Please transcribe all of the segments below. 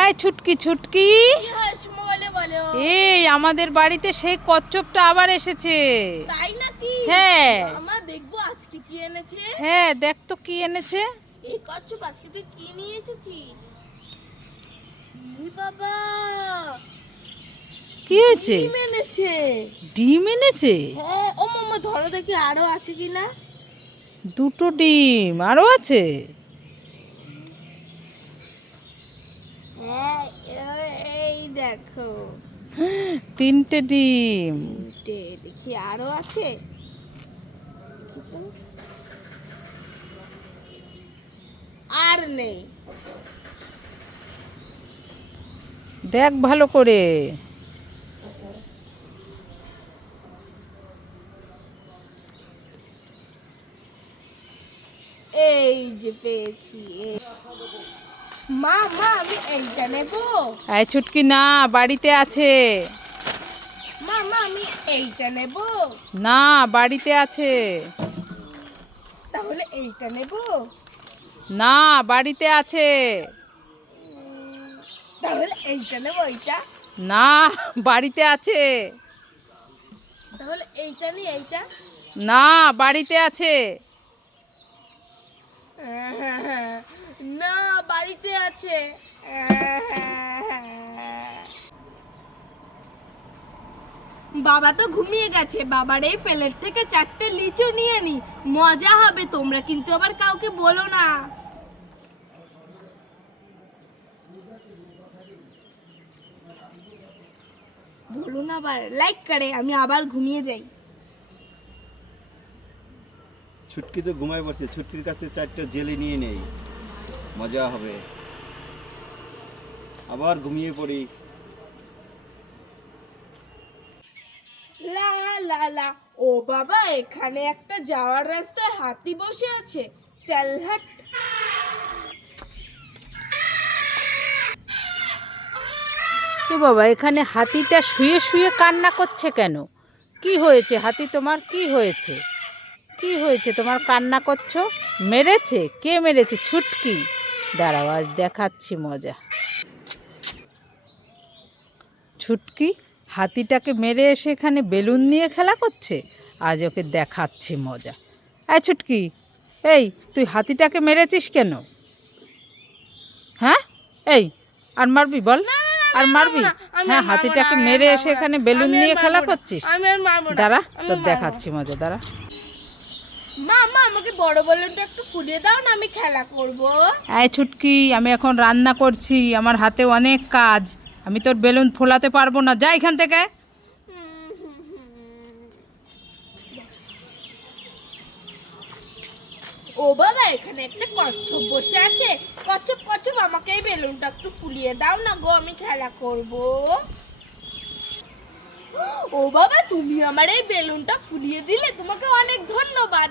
এই ছুটকি ছুটকি, এই আমাদের বাড়িতে সেই কচ্ছপটা আবার এসেছে। তাই নাকি? হ্যাঁ মামা দেখবো আজকে কি এনেছে। হ্যাঁ, দেখ তো কি এনেছে। এই কচ্ছপ আজকে তুই কি নিয়ে এসেছিস? ই বাবা, কি হয়েছে? ডিম এনেছে। ডিম এনেছে? হ্যাঁ, ও মামা ধরো দেখি আরো আছে কিনা। দুটো ডিম আরো আছে? হ্যাঁ, এই দেখো তিনটে ডিম। তিনটে। দেখি আরো আছে। আর নেই। দেখ ভালো করে। এই যে পেয়েছি। মা মা আমি এইটা নেব। এই ছুটকি, না, বাড়িতে আছে। মা মা আমি এইটা নেব। না, বাড়িতে আছে। তাহলে এইটা নেব। না, বাড়িতে আছে। তাহলে এইটা নেব। এইটা। না, বাড়িতে আছে। তাহলে এইটা নি। এইটা। না, বাড়িতে আছে। না, বাড়িতে আছে। বাবা তো ঘুমিয়ে গেছে। বাবার এই প্লেট থেকে 4টে লিচু নিয়ে নি, মজা হবে। তোমরা কিন্তু আবার কাউকে বলো না। বলো না আবার, লাইক করে আমি আবার ঘুমিয়ে যাই। ছুটকি তো ঘুমায় পড়ছে, ছুটকির কাছে 4টা জেলি নিয়ে নেই, মজা হবে। আবার ঘুমিয়ে পড়ি। লা লা লা। ও বাবা, এখানে একটা যাওয়ার রাস্তায় হাতি বসে আছে। চল হাট। তো বাবা, এখানে হাতিটা শুয়ে শুয়ে কান্না করছে কেন? কি হয়েছে হাতি তোমার? কি হয়েছে? কি হয়েছে তোমার কান্না করছো? মেরেছে? কে মেরেছে? ছুটকি? দাঁড়াও, আজ দেখাচ্ছি মজা। ছুটকি হাতিটাকে মেরে এসে এখানে বেলুন নিয়ে খেলা করছে। আজ ওকে দেখাচ্ছি মজা। এই ছুটকি, এই তুই হাতিটাকে মেরেছিস কেন? হ্যাঁ, এই আর মারবি? বল, আর মারবি? হ্যাঁ, হাতিটাকে মেরে এসে এখানে বেলুন নিয়ে খেলা করছিস। দাঁড়া, তোর দেখাচ্ছি মজা, দাঁড়া। মা মা আমাকে বড় বেলুনটা একটু ফুলিয়ে দাও না, আমি খেলা করব। এই ছুটকি, আমি এখন রান্না করছি, আমার হাতে অনেক কাজ, আমি তোর বেলুন ফোলাতে পারবো না, যা এখান থেকে। ও বাবা, এখানে একটা কচ্ছপ বসে আছে। কচ্ছপ কচ্ছপ আমাকে এই বেলুনটা একটু ফুলিয়ে দাও না গো, আমি খেলা করব। ও বাবা, তুমি আমার এই বেলুনটা ফুলিয়ে দিলে, তোমাকে অনেক ধন্যবাদ।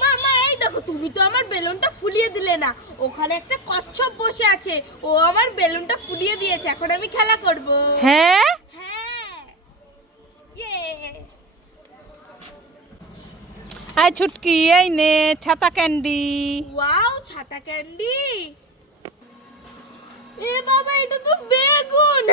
মা মা এই দেখো, তুমি তো আমার বেলুনটা ফুলিয়ে দিলে না। ওখানে একটা কচ্ছপ বসে আছে, ও আমার বেলুনটা ফুলিয়ে দিয়েছে। এখন আমি খেলা করব। হ্যাঁ, হ্যাঁ। ইয়ে। এই ছুটকি, এই নে ছাতা ক্যান্ডি। ওয়াও, ছাতা ক্যান্ডি। এ বাবা, এটা তো বেগুন।